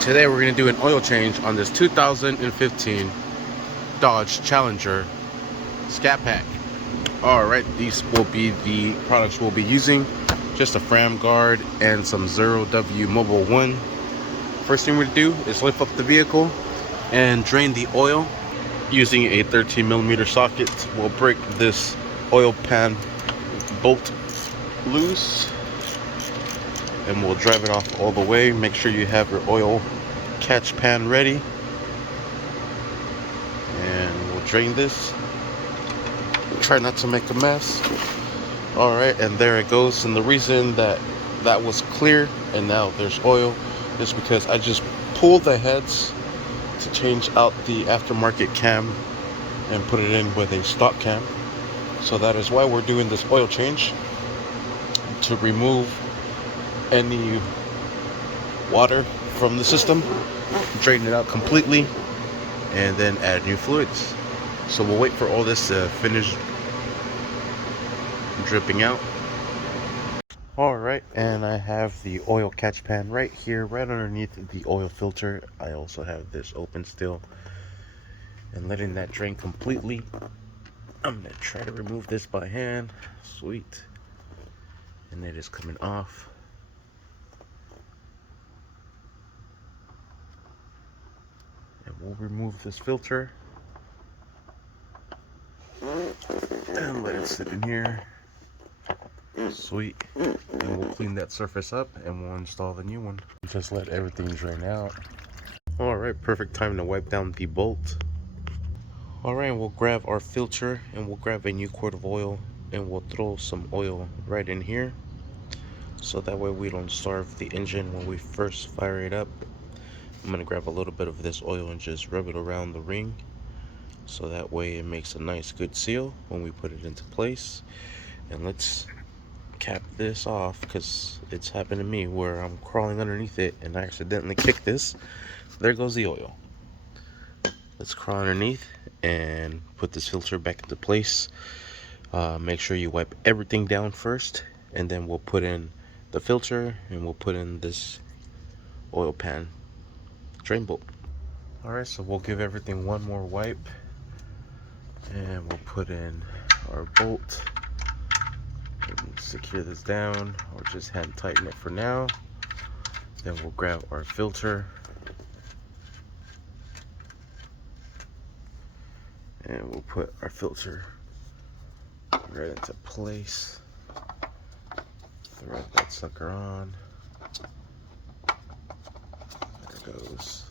Today we're going to do an oil change on this 2015 Dodge Challenger Scat Pack. Alright, these will be the products we'll be using. Just a Fram guard and some 0W Mobile 1. First thing we're going to do is lift up the vehicle and drain the oil. Using a 13mm socket, we'll break this oil pan bolt loose and we'll drive it off all the way. Make sure you have your oil catch pan ready, and we'll drain this. Try not to make a mess. Alright, and there it goes. And the reason that was clear and now there's oil is because I just pulled the heads to change out the aftermarket cam and put it in with a stock cam. So that is why we're doing this oil change, to remove any water from the system, drain it out completely, and then add new fluids. So we'll wait for all this to finish dripping out. Alright, and I have the oil catch pan right here, right underneath the oil filter. I also have this open still, and letting that drain completely. I'm going to try to remove this by hand. Sweet. And it is coming off. And we'll remove this filter and let it sit in here. Sweet. And we'll clean that surface up and we'll install the new one. Just let everything drain out. Alright, perfect time to wipe down the bolt. Alright, we'll grab our filter and we'll grab a new quart of oil and we'll throw some oil right in here, so that way we don't starve the engine when we first fire it up. I'm going to grab a little bit of this oil and just rub it around the ring, so that way it makes a nice good seal when we put it into place. And let's cap this off, because it's happened to me where I'm crawling underneath it and I accidentally kick this. There goes the oil. Let's crawl underneath and put this filter back into place. Make sure you wipe everything down first, and then we'll put in the filter and we'll put in this oil pan drain bolt. Alright, so we'll give everything one more wipe and we'll put in our bolt and secure this down, or just hand tighten it for now. Then we'll grab our filter and we'll put our filter right into place. Thread that sucker on. There it goes.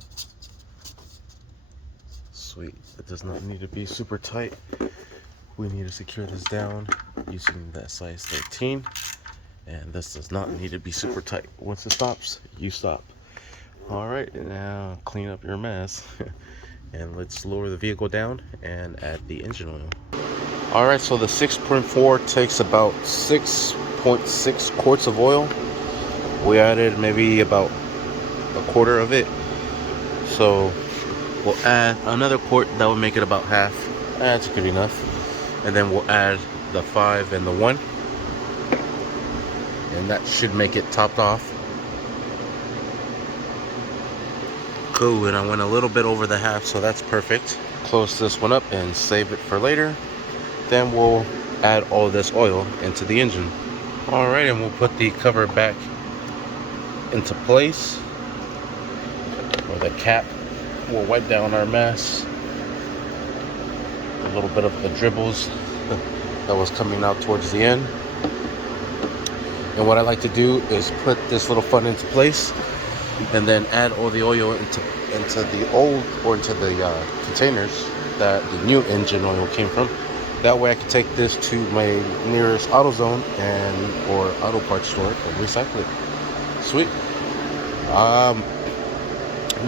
Sweet. It does not need to be super tight. We need to secure this down using that size 13. And this does not need to be super tight. Once it stops, you stop. Alright, now clean up your mess. And let's lower the vehicle down and add the engine oil. Alright, so the 6.4 takes about 6.6 quarts of oil. We added maybe about a quarter of it. So we'll add another quart, that will make it about half. That's good enough. And then we'll add the 5 and the 1. And that should make it topped off. Cool, and I went a little bit over the half, so that's perfect. Close this one up and save it for later. Then we'll add all this oil into the engine. Alright, and we'll put the cover back into place, or the cap. We'll wipe down our mess, a little bit of the dribbles that was coming out towards the end. And what I like to do is put this little fun into place and then add all the oil into the old, or into the containers that the new engine oil came from. That way I can take this to my nearest AutoZone or auto parts store and recycle it. Sweet.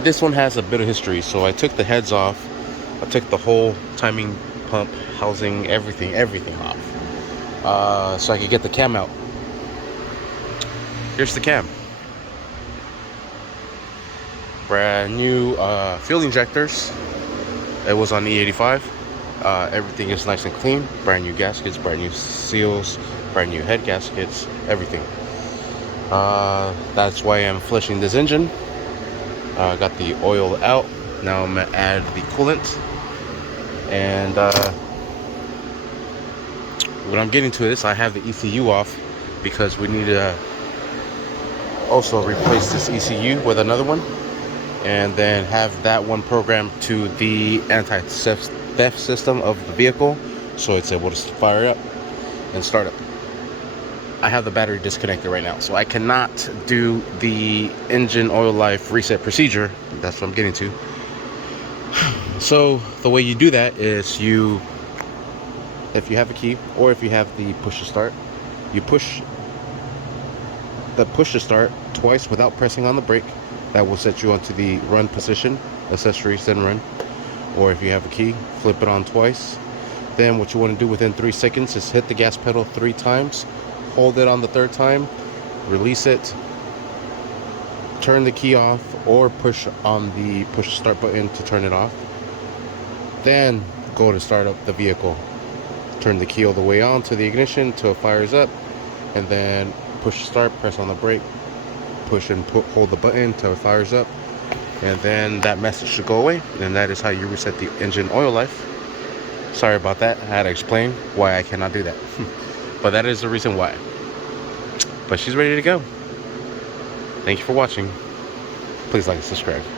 This one has a bit of history, so I took the heads off. I took the whole timing pump, housing, everything off, so I could get the cam out. Here's the cam. Brand new fuel injectors. It was on E85. Everything is nice and clean. Brand new gaskets, brand new seals, brand new head gaskets, everything. That's why I'm flushing this engine. I got the oil out. Now I'm gonna add the coolant. And when I'm getting to this, I have the ECU off because we need to also replace this ECU with another one, and then have that one programmed to the anti-theft system of the vehicle, so it's able to fire up and start up. I have the battery disconnected right now, so I cannot do the engine oil life reset procedure. That's what I'm getting to. So the way you do that is if you have a key, or if you have the push to start, you push the push to start twice without pressing on the brake. That will set you onto the run position, accessories, then run. Or if you have a key, flip it on twice. Then what you want to do within 3 seconds is hit the gas pedal 3 times, hold it on the 3rd time, release it, turn the key off, or push on the push to start button to turn it off. Then go to start up the vehicle. Turn the key all the way on to the ignition until it fires up, and then push start, press on the brake, push and hold the button until it fires up, and then that message should go away. And that is how you reset the engine oil life. Sorry about that, I had to explain why I cannot do that. But that is the reason why. But she's ready to go. Thank you for watching. Please like and subscribe.